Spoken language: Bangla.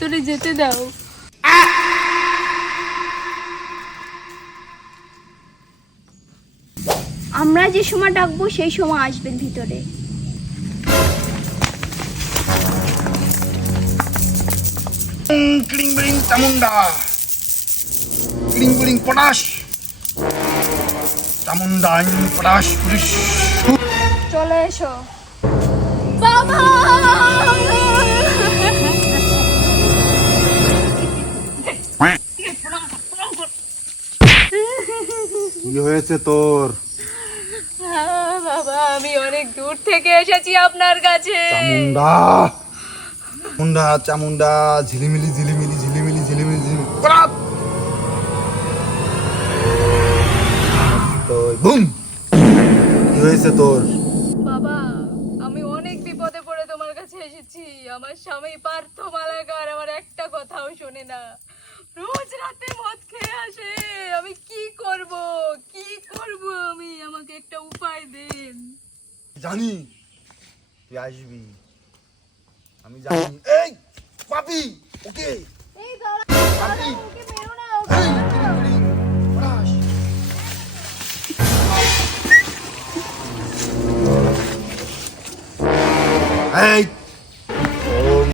ভেতরে যেতে দাও। আমরা যে সময় ডাকবো সেই সময় আসবেন ভিতরে। ক্লিং বিলিং চামুন্ডা ক্লিং বিলিং পটাশ। চামুন্ডা পটাশ পুলিশ চলে এসো। বাবা! কি হয়েছে তোর? বাবা আমি অনেক দূর থেকে এসেছি আপনার কাছে। চামুন্ডা মুন্ডা চামুন্ডা ঝিলিমিলি ঝিলিমিলি ঝিলিমিলি ঝিলিমিলি ঝিলিমিলি। বুম! কি হয়েছে তোর? বাবা আমি অনেক বিপদে পড়ে তোমার কাছে এসেছি। আমার স্বামী পার্থ মালাকার আমার একটা কথাও শোনে না। রোজ রাতে মদ খেয়ে আসে। আমি কি করব? কি করব আমি? আমাকে একটা উপায় দেন। জানি। তুই আসবি। আমি জানি। এই পাপি ওকে। এই দাঁড়া পাপি। ওকে মেরো না এই